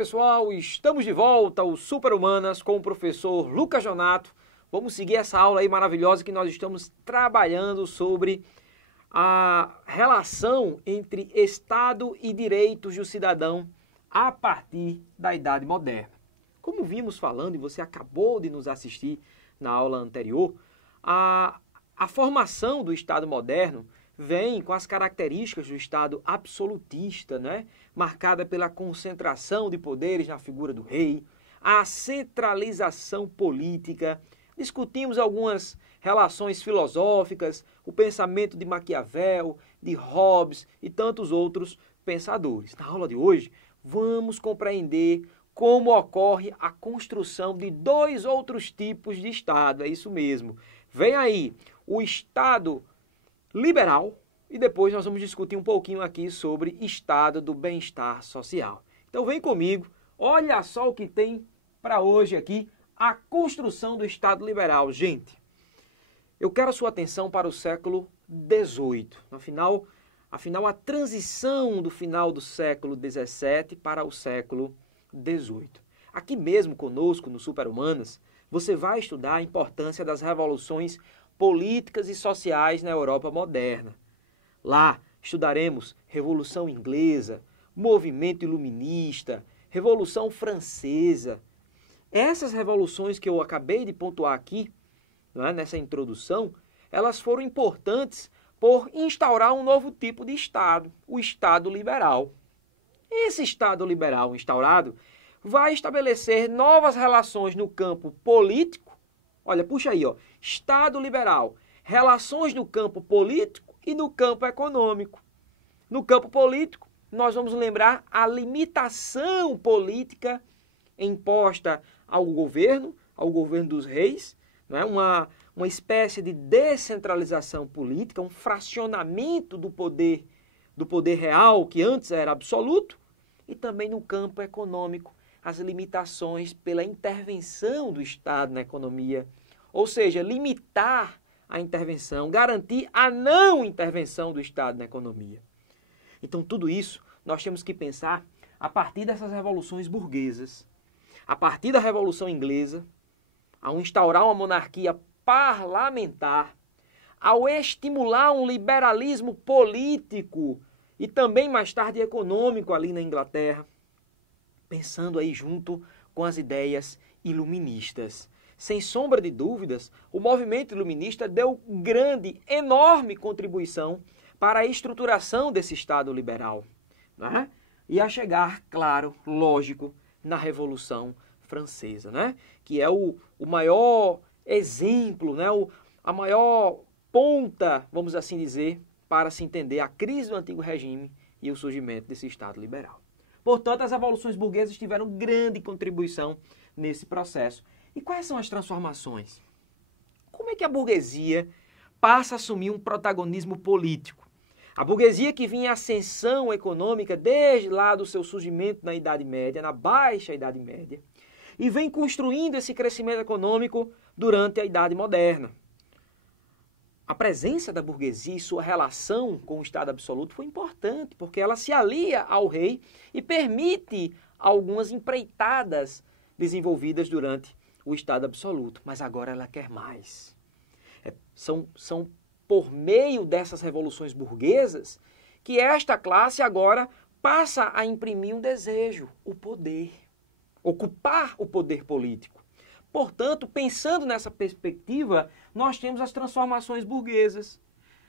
pessoal, estamos de volta ao Super Humanas com o professor Lucas Jonato. Vamos seguir essa aula aí maravilhosa que nós estamos trabalhando sobre a relação entre Estado e direitos do cidadão a partir da Idade Moderna. Como vimos falando, e você acabou de nos assistir na aula anterior, a formação do Estado moderno vem com as características do Estado absolutista, né? Marcada pela concentração de poderes na figura do rei, a centralização política. Discutimos algumas relações filosóficas, o pensamento de Maquiavel, de Hobbes e tantos outros pensadores. Na aula de hoje, vamos compreender como ocorre a construção de dois outros tipos de Estado. É isso mesmo. Vem aí o Estado liberal e depois nós vamos discutir um pouquinho aqui sobre Estado do bem-estar social. Então vem comigo, olha só o que tem para hoje aqui, a construção do Estado liberal. Gente, eu quero a sua atenção para o século XVIII. Afinal, a transição do final do século XVII para o século XVIII. Aqui mesmo conosco no Super Humanas, você vai estudar a importância das revoluções políticas e sociais na Europa moderna. Lá estudaremos Revolução Inglesa, Movimento Iluminista, Revolução Francesa. Essas revoluções que eu acabei de pontuar aqui, nessa introdução, elas foram importantes por instaurar um novo tipo de Estado, o Estado liberal. Esse Estado liberal instaurado vai estabelecer novas relações no campo político. Olha, puxa aí, ó. Estado liberal, relações no campo político e no campo econômico. No campo político, nós vamos lembrar a limitação política imposta ao governo dos reis, né? Uma espécie de descentralização política, um fracionamento do poder real, que antes era absoluto, e também no campo econômico, as limitações pela intervenção do Estado na economia, ou seja, limitar a intervenção, garantir a não intervenção do Estado na economia. Então, tudo isso nós temos que pensar a partir dessas revoluções burguesas, a partir da Revolução Inglesa, ao instaurar uma monarquia parlamentar, ao estimular um liberalismo político e também mais tarde econômico ali na Inglaterra, pensando aí junto com as ideias iluministas. Sem sombra de dúvidas, o movimento iluminista deu grande, enorme contribuição para a estruturação desse Estado liberal, né? E a chegar, claro, lógico, na Revolução Francesa, né? Que é o maior exemplo, né? A maior ponta, vamos assim dizer, para se entender a crise do antigo regime e o surgimento desse Estado liberal. Portanto, as revoluções burguesas tiveram grande contribuição nesse processo. E quais são as transformações? Como é que a burguesia passa a assumir um protagonismo político? A burguesia que vinha em ascensão econômica desde lá do seu surgimento na Idade Média, na Baixa Idade Média, e vem construindo esse crescimento econômico durante a Idade Moderna. A presença da burguesia e sua relação com o Estado absoluto foi importante, porque ela se alia ao rei e permite algumas empreitadas desenvolvidas durante o Estado absoluto. Mas agora ela quer mais. São por meio dessas revoluções burguesas que esta classe agora passa a imprimir um desejo, o poder, ocupar o poder político. Portanto, pensando nessa perspectiva, nós temos as transformações burguesas,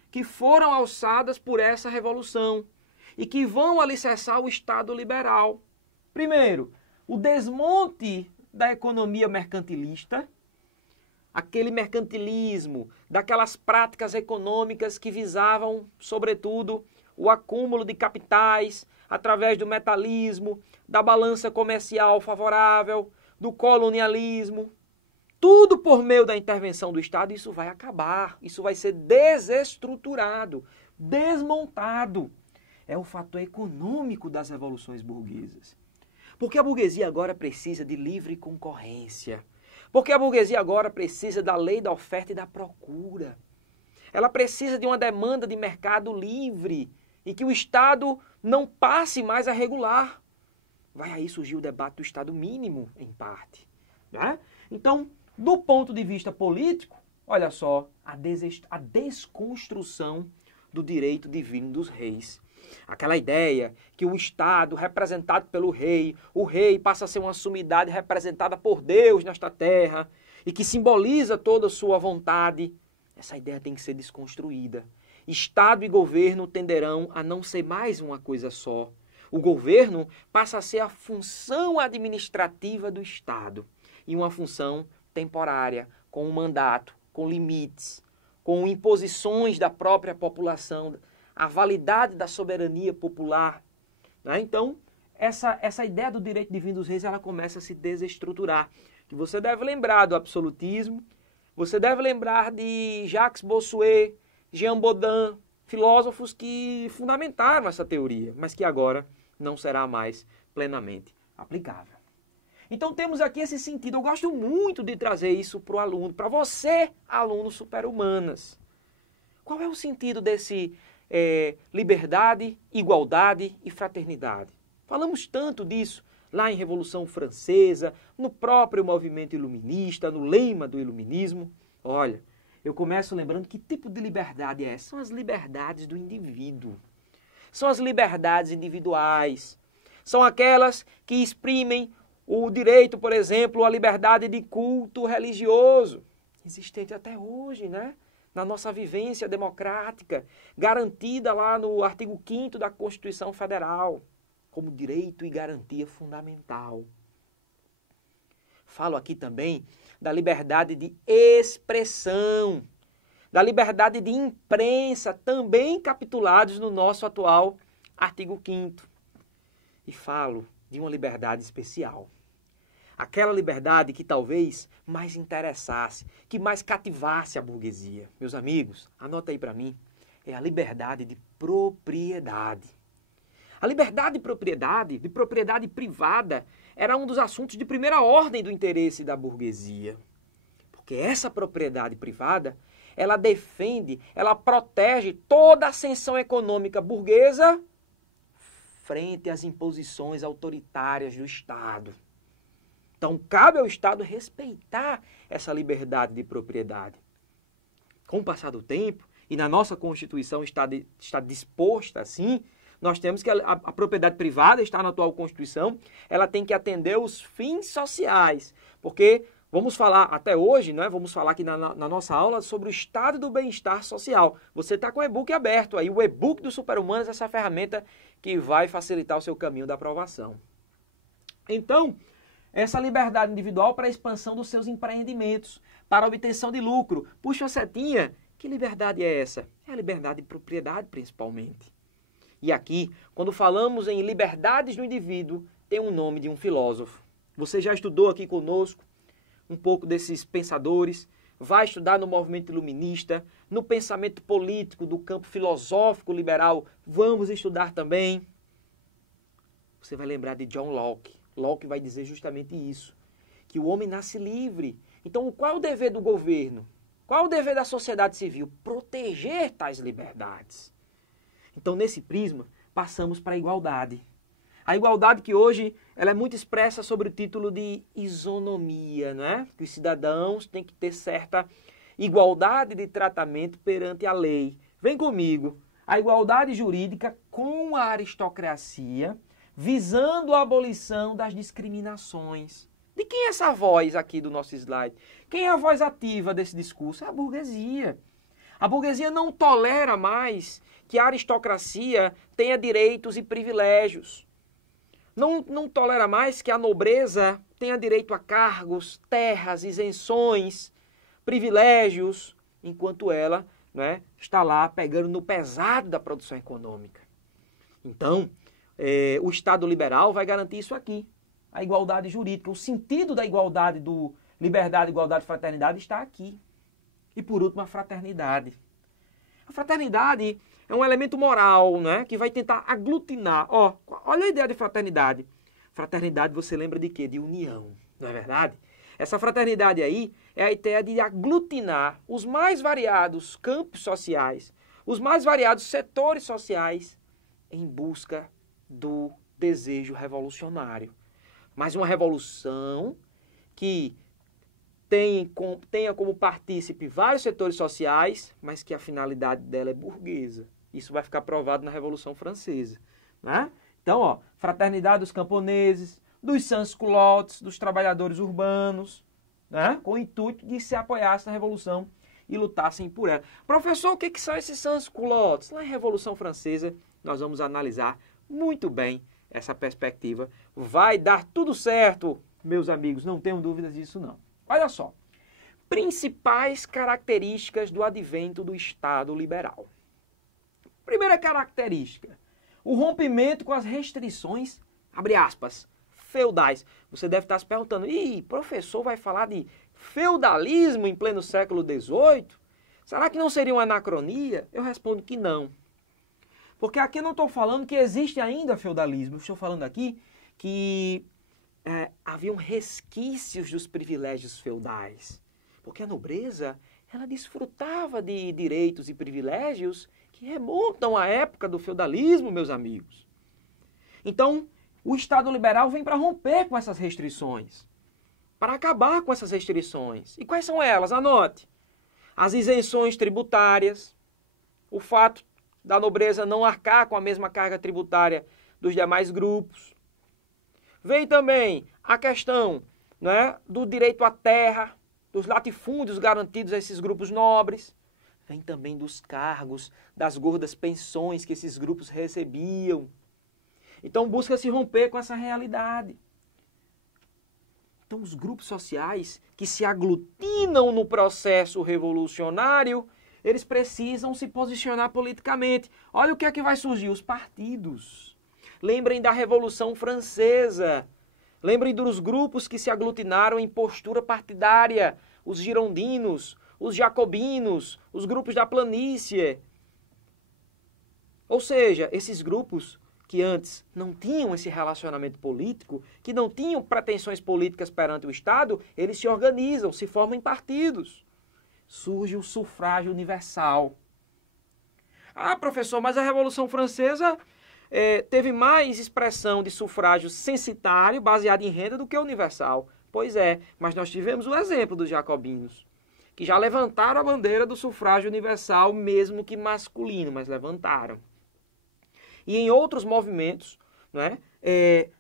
que foram alçadas por essa revolução e que vão alicerçar o Estado liberal. Primeiro, o desmonte da economia mercantilista, aquele mercantilismo, daquelas práticas econômicas que visavam, sobretudo, o acúmulo de capitais através do metalismo, da balança comercial favorável, do colonialismo, tudo por meio da intervenção do Estado. Isso vai acabar, isso vai ser desestruturado, desmontado. É o fator econômico das revoluções burguesas. Porque a burguesia agora precisa de livre concorrência. Porque a burguesia agora precisa da lei da oferta e da procura. Ela precisa de uma demanda de mercado livre e que o Estado não passe mais a regular. vai aí surgir o debate do Estado mínimo, em parte. Né? Então, do ponto de vista político, olha só, a desconstrução do direito divino dos reis. Aquela ideia que o Estado, representado pelo rei, o rei passa a ser uma sumidade representada por Deus nesta terra e que simboliza toda a sua vontade. Essa ideia tem que ser desconstruída. Estado e governo tenderão a não ser mais uma coisa só. O governo passa a ser a função administrativa do Estado e uma função temporária, com um mandato, com limites, com imposições da própria população, a validade da soberania popular. Né? Então, essa ideia do direito divino dos reis, ela começa a se desestruturar. Que você deve lembrar do absolutismo, você deve lembrar de Jacques Bossuet, Jean Bodin, filósofos que fundamentaram essa teoria, mas que agora não será mais plenamente aplicável. Então temos aqui esse sentido. Eu gosto muito de trazer isso para o aluno, para você, aluno Superhumanas. Qual é o sentido desse liberdade, igualdade e fraternidade? Falamos tanto disso lá em Revolução Francesa, no próprio movimento iluminista, no lema do iluminismo. Olha, eu começo lembrando que tipo de liberdade é essa? São as liberdades do indivíduo. São as liberdades individuais. São aquelas que exprimem o direito, por exemplo, à liberdade de culto religioso, existente até hoje, né? Na nossa vivência democrática, garantida lá no artigo 5º da Constituição Federal, como direito e garantia fundamental. Falo aqui também da liberdade de expressão, da liberdade de imprensa, também capitulados no nosso atual artigo 5º. E falo de uma liberdade especial. Aquela liberdade que talvez mais interessasse, que mais cativasse a burguesia. Meus amigos, anota aí para mim, é a liberdade de propriedade. A liberdade de propriedade privada, era um dos assuntos de primeira ordem do interesse da burguesia. Porque essa propriedade privada, ela defende, ela protege toda a ascensão econômica burguesa frente às imposições autoritárias do Estado. Então, cabe ao Estado respeitar essa liberdade de propriedade. Com o passar do tempo, e na nossa Constituição está disposta assim, nós temos que a propriedade privada, está na atual Constituição, ela tem que atender os fins sociais. Porque vamos falar até hoje, né? Vamos falar aqui na nossa aula sobre o estado do bem-estar social. Você está com o e-book aberto aí, o e-book do Superhumanas, essa ferramenta que vai facilitar o seu caminho da aprovação. Então, essa liberdade individual para a expansão dos seus empreendimentos, para a obtenção de lucro. Puxa a setinha, que liberdade é essa? É a liberdade de propriedade, principalmente. E aqui, quando falamos em liberdades do indivíduo, tem um nome de um filósofo. Você já estudou aqui conosco um pouco desses pensadores, vai estudar no movimento iluminista, no pensamento político do campo filosófico liberal, vamos estudar também. Você vai lembrar de John Locke. Locke vai dizer justamente isso, que o homem nasce livre. Então, qual é o dever do governo? Qual é o dever da sociedade civil? Proteger tais liberdades. Então, nesse prisma, passamos para a igualdade. A igualdade que hoje ela é muito expressa sobre o título de isonomia, né? Que os cidadãos têm que ter certa igualdade de tratamento perante a lei. Vem comigo. A igualdade jurídica com a aristocracia, visando a abolição das discriminações. De quem é essa voz aqui do nosso slide? Quem é a voz ativa desse discurso? É a burguesia. A burguesia não tolera mais que a aristocracia tenha direitos e privilégios. Não tolera mais que a nobreza tenha direito a cargos, terras, isenções, privilégios, enquanto ela, né, está lá pegando no pesado da produção econômica. Então, o Estado liberal vai garantir isso aqui, a igualdade jurídica. O sentido da igualdade, do liberdade, igualdade e fraternidade está aqui. E por último, a fraternidade. A fraternidade é um elemento moral, né, que vai tentar aglutinar. Olha a ideia de fraternidade. Fraternidade você lembra de quê? De união, não é verdade? Essa fraternidade aí é a ideia de aglutinar os mais variados campos sociais, os mais variados setores sociais em busca do desejo revolucionário. Mas uma revolução que tenha como partícipe vários setores sociais, mas que a finalidade dela é burguesa. Isso vai ficar provado na Revolução Francesa. Né? Então, ó, fraternidade dos camponeses, dos sans-culottes, dos trabalhadores urbanos, né? Com o intuito de se apoiassem na Revolução e lutassem por ela. Professor, o que são esses sans-culottes? Na Revolução Francesa, nós vamos analisar muito bem essa perspectiva. Vai dar tudo certo, meus amigos, não tenham dúvidas disso não. Olha só, principais características do advento do Estado liberal. Primeira característica, o rompimento com as restrições, abre aspas, feudais. Você deve estar se perguntando, professor vai falar de feudalismo em pleno século XVIII? Será que não seria uma anacronia? Eu respondo que não. Porque aqui eu não estou falando que existe ainda feudalismo, estou falando aqui que haviam resquícios dos privilégios feudais. Porque a nobreza, ela desfrutava de direitos e privilégios que remontam à época do feudalismo, meus amigos. Então, o Estado liberal vem para romper com essas restrições, para acabar com essas restrições. E quais são elas? Anote. As isenções tributárias, o fato da nobreza não arcar com a mesma carga tributária dos demais grupos. Vem também a questão, né, do direito à terra, dos latifúndios garantidos a esses grupos nobres. Vem também dos cargos, das gordas pensões que esses grupos recebiam. Então busca-se romper com essa realidade. Então os grupos sociais que se aglutinam no processo revolucionário, eles precisam se posicionar politicamente. Olha o que é que vai surgir, os partidos. Lembrem da Revolução Francesa. Lembrem dos grupos que se aglutinaram em postura partidária. Os girondinos, os jacobinos, os grupos da planície. Ou seja, esses grupos que antes não tinham esse relacionamento político, que não tinham pretensões políticas perante o Estado, eles se organizam, se formam em partidos. Surge o sufrágio universal. Ah, professor, mas a Revolução Francesa teve mais expressão de sufrágio censitário, baseado em renda, do que universal. Pois é, mas nós tivemos o exemplo dos jacobinos, que já levantaram a bandeira do sufrágio universal, mesmo que masculino, mas levantaram. E em outros movimentos, né,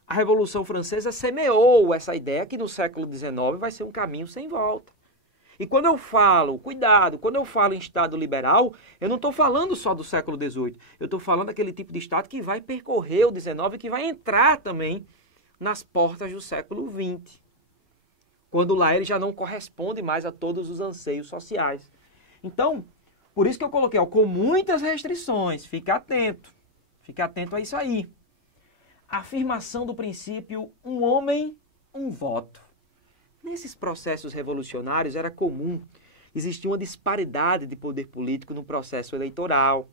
a Revolução Francesa semeou essa ideia que no século XIX vai ser um caminho sem volta. E quando eu falo, cuidado, quando eu falo em Estado liberal, eu não estou falando só do século XVIII. Eu estou falando daquele tipo de Estado que vai percorrer o XIX e que vai entrar também nas portas do século XX. Quando lá ele já não corresponde mais a todos os anseios sociais. Então, por isso que eu coloquei, com muitas restrições, fica atento a isso aí. A afirmação do princípio, um homem, um voto. Nesses processos revolucionários era comum existir uma disparidade de poder político no processo eleitoral,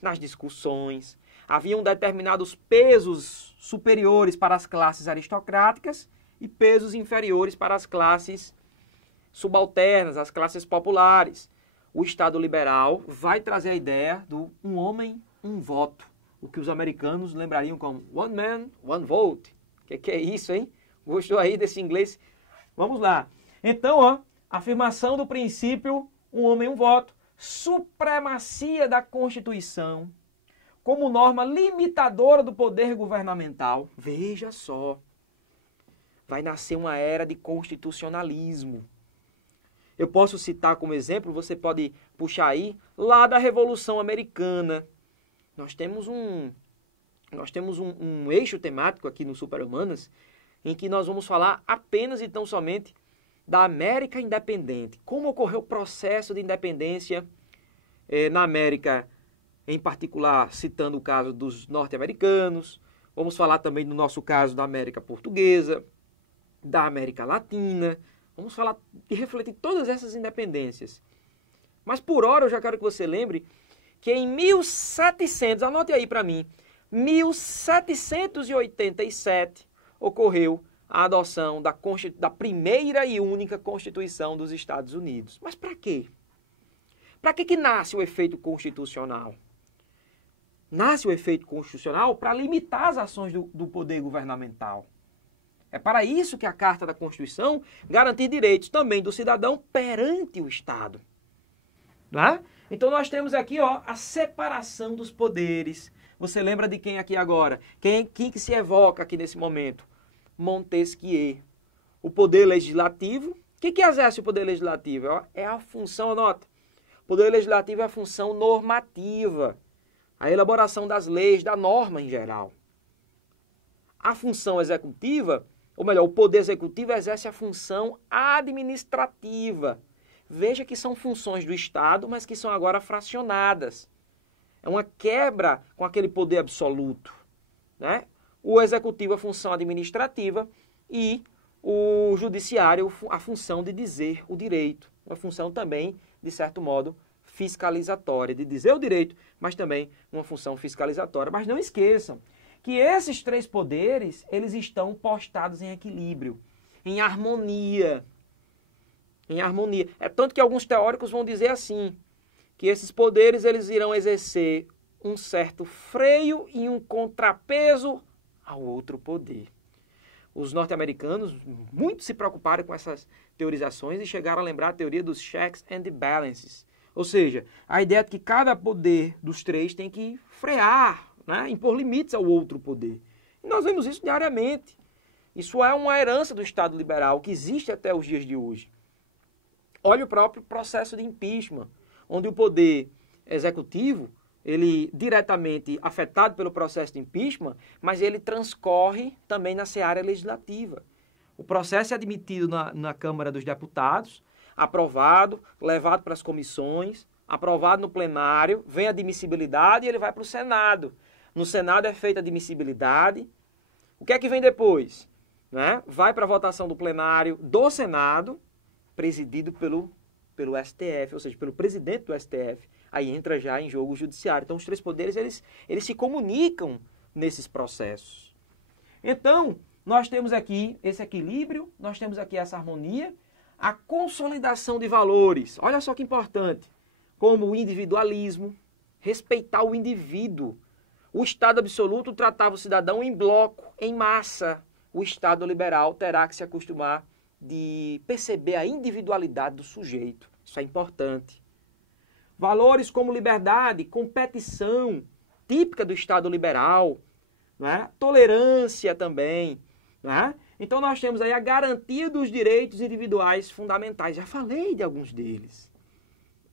nas discussões. Haviam determinados pesos superiores para as classes aristocráticas e pesos inferiores para as classes subalternas, as classes populares. O Estado liberal vai trazer a ideia do um homem, um voto. O que os americanos lembrariam como one man, one vote. O que é isso, hein? Gostou aí desse inglês? Vamos lá. Então, afirmação do princípio, um homem, um voto. Supremacia da Constituição como norma limitadora do poder governamental. Veja só. Vai nascer uma era de constitucionalismo. Eu posso citar como exemplo, você pode puxar aí, lá da Revolução Americana. Nós temos um eixo temático aqui no Super Humanas, em que nós vamos falar apenas e tão somente da América independente. Como ocorreu o processo de independência na América, em particular, citando o caso dos norte-americanos. Vamos falar também do nosso caso da América portuguesa, da América Latina. Vamos falar e refletir todas essas independências. Mas por hora eu já quero que você lembre que em 1700, anote aí para mim, 1787, ocorreu a adoção da primeira e única Constituição dos Estados Unidos. Mas para quê? Para que nasce o efeito constitucional? nasce o efeito constitucional para limitar as ações do poder governamental. É para isso que a Carta da Constituição garante direitos também do cidadão perante o Estado. Né? Então nós temos aqui a separação dos poderes. Você lembra de quem aqui agora? Quem que se evoca aqui nesse momento? Montesquieu. O poder legislativo. O que exerce o poder legislativo? É a função, anota. O poder legislativo é a função normativa. A elaboração das leis, da norma em geral. A função executiva, ou melhor, o poder executivo exerce a função administrativa. Veja que são funções do Estado, mas que são agora fracionadas. É uma quebra com aquele poder absoluto. Né? O executivo, a função administrativa, e o judiciário, a função de dizer o direito. Uma função também, de certo modo, fiscalizatória, de dizer o direito, mas também uma função fiscalizatória. Mas não esqueçam que esses três poderes, eles estão postados em equilíbrio, em harmonia. Em harmonia. É tanto que alguns teóricos vão dizer assim, que esses poderes eles irão exercer um certo freio e um contrapeso ao outro poder. Os norte-americanos muito se preocuparam com essas teorizações e chegaram a lembrar a teoria dos checks and balances. Ou seja, a ideia de que cada poder dos três tem que frear, né, impor limites ao outro poder. E nós vemos isso diariamente. Isso é uma herança do Estado liberal que existe até os dias de hoje. Olha o próprio processo de impeachment, onde o poder executivo, ele diretamente afetado pelo processo de impeachment, mas ele transcorre também na seara legislativa. O processo é admitido na Câmara dos Deputados, aprovado, levado para as comissões, aprovado no plenário, vem a admissibilidade e ele vai para o Senado. No Senado é feita a admissibilidade. O que é que vem depois? Né? Vai para a votação do plenário do Senado, presidido pelo STF, ou seja, pelo presidente do STF. Aí entra já em jogo o judiciário. Então, os três poderes, eles se comunicam nesses processos. Então, nós temos aqui esse equilíbrio, nós temos aqui essa harmonia, a consolidação de valores. Olha só que importante. Como o individualismo, respeitar o indivíduo. O Estado absoluto tratava o cidadão em bloco, em massa. O Estado liberal terá que se acostumar de perceber a individualidade do sujeito. Isso é importante. Valores como liberdade, competição, típica do Estado liberal, né? Tolerância também. Né? Então nós temos aí a garantia dos direitos individuais fundamentais. Já falei de alguns deles.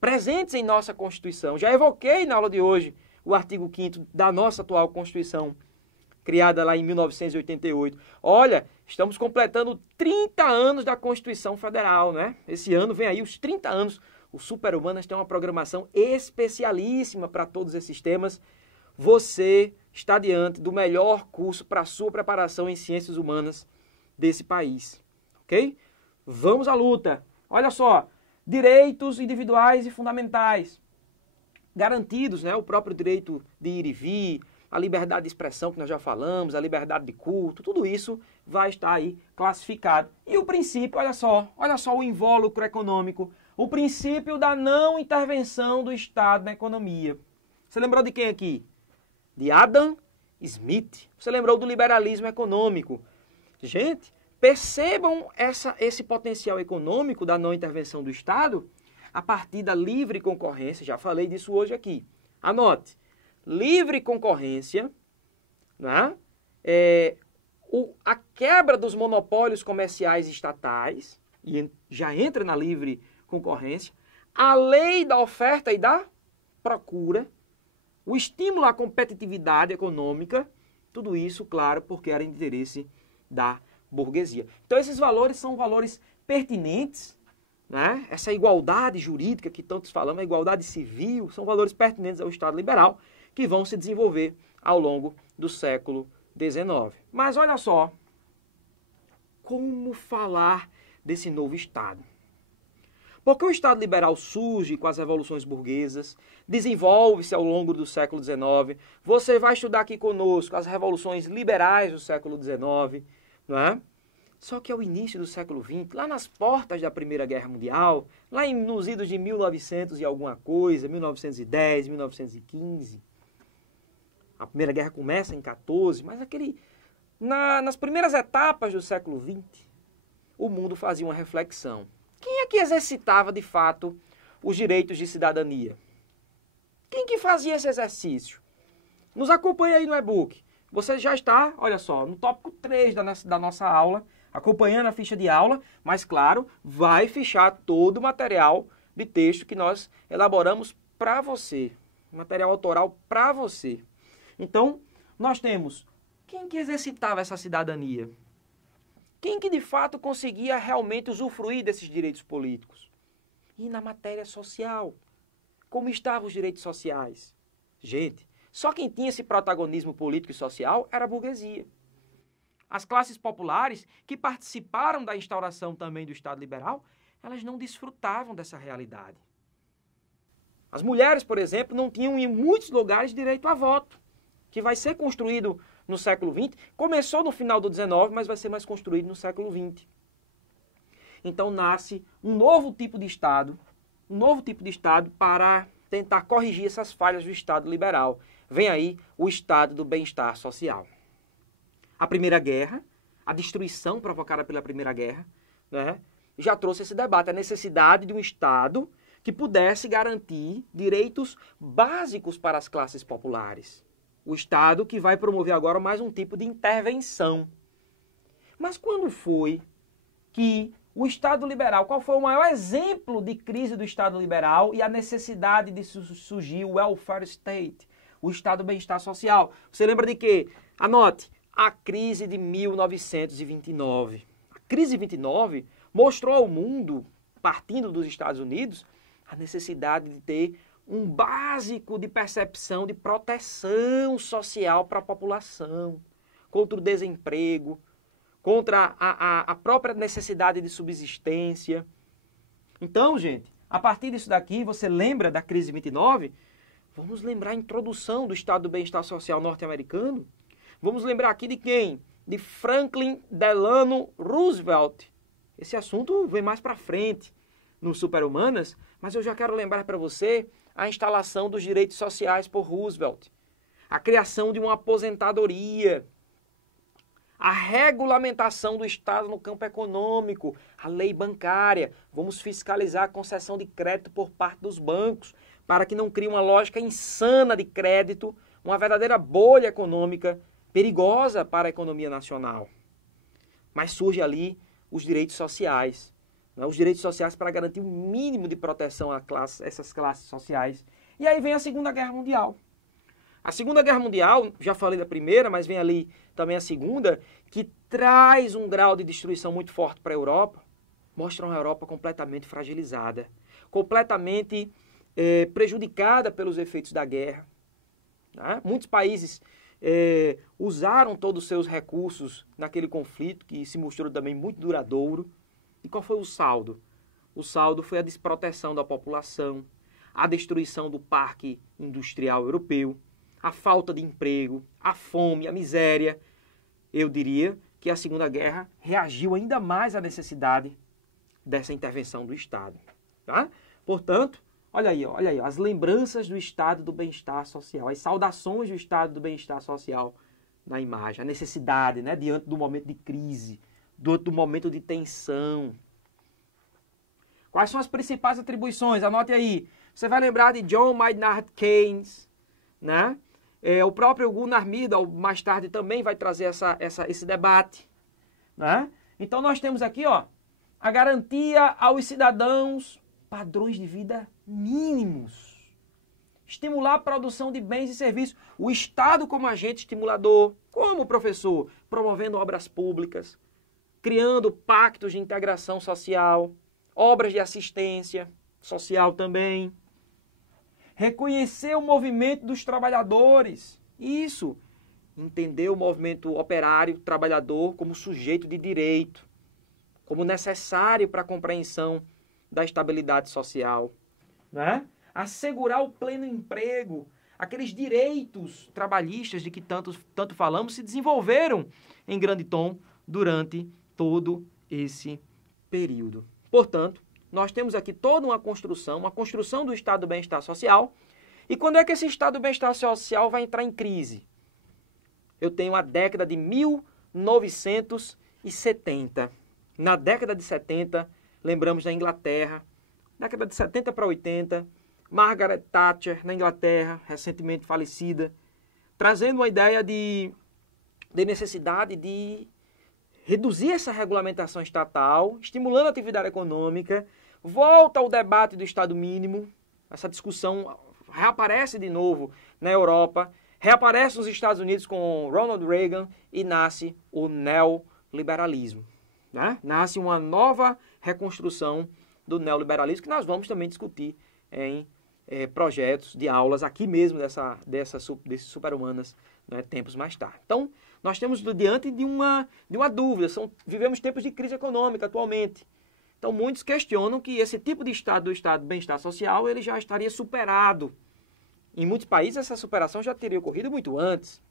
Presentes em nossa Constituição. Já evoquei na aula de hoje o artigo 5º da nossa atual Constituição, criada lá em 1988. Olha, estamos completando 30 anos da Constituição Federal, né? Esse ano vem aí os 30 anos. O Super-Humanas tem uma programação especialíssima para todos esses temas. Você está diante do melhor curso para a sua preparação em ciências humanas desse país, ok? Vamos à luta. Olha só, direitos individuais e fundamentais. Garantidos, né? O próprio direito de ir e vir, a liberdade de expressão que nós já falamos, a liberdade de culto, tudo isso vai estar aí classificado. E o princípio, olha só o invólucro econômico, o princípio da não intervenção do Estado na economia. Você lembrou de quem aqui? De Adam Smith. Você lembrou do liberalismo econômico. Gente, percebam esse potencial econômico da não intervenção do Estado a partir da livre concorrência. Já falei disso hoje aqui. Anote. Livre concorrência, né? A quebra dos monopólios comerciais estatais, e já entra na livre concorrência, a lei da oferta e da procura, o estímulo à competitividade econômica, tudo isso, claro, porque era interesse da burguesia. Então, esses valores são valores pertinentes, né? Essa igualdade jurídica que tantos falamos, a igualdade civil, são valores pertinentes ao Estado liberal, que vão se desenvolver ao longo do século XIX. Mas olha só, como falar desse novo Estado? Porque o Estado liberal surge com as revoluções burguesas, desenvolve-se ao longo do século XIX. Você vai estudar aqui conosco as revoluções liberais do século XIX, não é? Só que ao início do século XX, lá nas portas da Primeira Guerra Mundial, lá nos idos de 1900 e alguma coisa, 1910, 1915, A Primeira Guerra começa em 14, mas nas primeiras etapas do século XX, o mundo fazia uma reflexão. Quem é que exercitava, de fato, os direitos de cidadania? Quem que fazia esse exercício? Nos acompanhe aí no e-book. Você já está, olha só, no tópico 3 da nossa aula, acompanhando a ficha de aula, mas, claro, vai fichar todo o material de texto que nós elaboramos para você. Material autoral para você. Então, nós temos quem que exercitava essa cidadania? Quem que, de fato, conseguia realmente usufruir desses direitos políticos? E na matéria social? Como estavam os direitos sociais? Gente, só quem tinha esse protagonismo político e social era a burguesia. As classes populares, que participaram da instauração também do Estado liberal, elas não desfrutavam dessa realidade. As mulheres, por exemplo, não tinham em muitos lugares direito a voto, que vai ser construído no século XX, começou no final do XIX, mas vai ser mais construído no século XX. Então nasce um novo tipo de Estado para tentar corrigir essas falhas do Estado liberal. Vem aí o Estado do bem-estar social. A Primeira Guerra, a destruição provocada pela Primeira Guerra, né, já trouxe esse debate, a necessidade de um Estado que pudesse garantir direitos básicos para as classes populares. O Estado que vai promover agora mais um tipo de intervenção. Mas quando foi que o Estado liberal, qual foi o maior exemplo de crise do Estado liberal e a necessidade de surgir o welfare state, o Estado do bem-estar social? Você lembra de quê? Anote, a crise de 1929. A crise de 29 mostrou ao mundo, partindo dos Estados Unidos, a necessidade de ter um básico de percepção de proteção social para a população, contra o desemprego, contra a própria necessidade de subsistência. Então, gente, a partir disso daqui, você lembra da crise de 29? Vamos lembrar a introdução do Estado do Bem-Estar Social norte-americano? Vamos lembrar aqui de quem? De Franklin Delano Roosevelt. Esse assunto vem mais para frente no Super-Humanas, mas eu já quero lembrar para você a instalação dos direitos sociais por Roosevelt, a criação de uma aposentadoria, a regulamentação do Estado no campo econômico, a lei bancária. Vamos fiscalizar a concessão de crédito por parte dos bancos, para que não crie uma lógica insana de crédito, uma verdadeira bolha econômica perigosa para a economia nacional. Mas surge ali os direitos sociais, né? Os direitos sociais para garantir um mínimo de proteção a essas classes sociais. E aí vem a Segunda Guerra Mundial. A Segunda Guerra Mundial, já falei da primeira, mas vem ali também a segunda, que traz um grau de destruição muito forte para a Europa, mostra uma Europa completamente fragilizada, completamente prejudicada pelos efeitos da guerra. Né? Muitos países usaram todos os seus recursos naquele conflito, que se mostrou também muito duradouro. E qual foi o saldo? O saldo foi a desproteção da população, a destruição do parque industrial europeu, a falta de emprego, a fome, a miséria. Eu diria que a Segunda Guerra reagiu ainda mais à necessidade dessa intervenção do Estado. Tá? Portanto, olha aí, as lembranças do Estado do bem-estar social, as saudações do Estado do bem-estar social na imagem, a necessidade, né, diante do momento de crise, diante do momento de tensão. Quais são as principais atribuições? Anote aí. Você vai lembrar de John Maynard Keynes, né? O próprio Gunnar Myrdal, mais tarde, também vai trazer esse debate. Né? Então, nós temos aqui a garantia aos cidadãos padrões de vida mínimos. Estimular a produção de bens e serviços. O Estado como agente estimulador. Como, professor? Promovendo obras públicas, criando pactos de integração social, obras de assistência social também. Reconhecer o movimento dos trabalhadores. Isso. Entender o movimento operário, trabalhador, como sujeito de direito, como necessário para a compreensão da estabilidade social. Né? Assegurar o pleno emprego. Aqueles direitos trabalhistas de que tanto falamos se desenvolveram em grande tom durante todo esse período. Portanto, nós temos aqui toda uma construção do Estado do bem-estar social. E quando é que esse Estado do bem-estar social vai entrar em crise? eu tenho a década de 1970. Na década de 70, lembramos da Inglaterra, década de 70 para 80, Margaret Thatcher na Inglaterra, recentemente falecida, trazendo uma ideia de necessidade de reduzir essa regulamentação estatal, estimulando a atividade econômica, volta ao debate do Estado mínimo, essa discussão reaparece de novo na Europa, reaparece nos Estados Unidos com Ronald Reagan e nasce o neoliberalismo. Né? Nasce uma nova reconstrução do neoliberalismo que nós vamos também discutir em projetos de aulas aqui mesmo desses Super-Humanas, né, tempos mais tarde. Então, nós estamos diante de uma dúvida. Vivemos tempos de crise econômica atualmente. Então, muitos questionam que esse tipo de estado do estado de bem-estar social ele já estaria superado. Em muitos países, essa superação já teria ocorrido muito antes.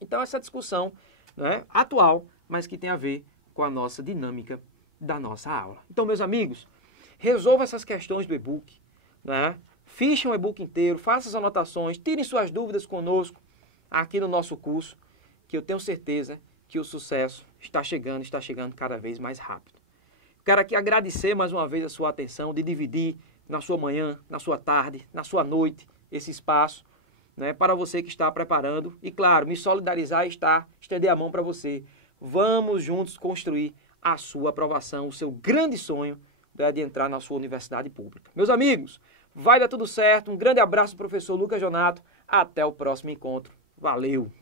Então, essa discussão, né, atual, mas que tem a ver com a nossa dinâmica da nossa aula. Então, meus amigos, resolva essas questões do e-book, né? Fichem o e-book inteiro, façam as anotações, tirem suas dúvidas conosco aqui no nosso curso, que eu tenho certeza que o sucesso está chegando cada vez mais rápido. Quero aqui agradecer mais uma vez a sua atenção, de dividir na sua manhã, na sua tarde, na sua noite, esse espaço, né, para você que está preparando. E, claro, me solidarizar e estender a mão para você. Vamos juntos construir a sua aprovação, o seu grande sonho, né, de entrar na sua universidade pública. Meus amigos, vai dar tudo certo. Um grande abraço do professor Lucas Jonato. Até o próximo encontro. Valeu!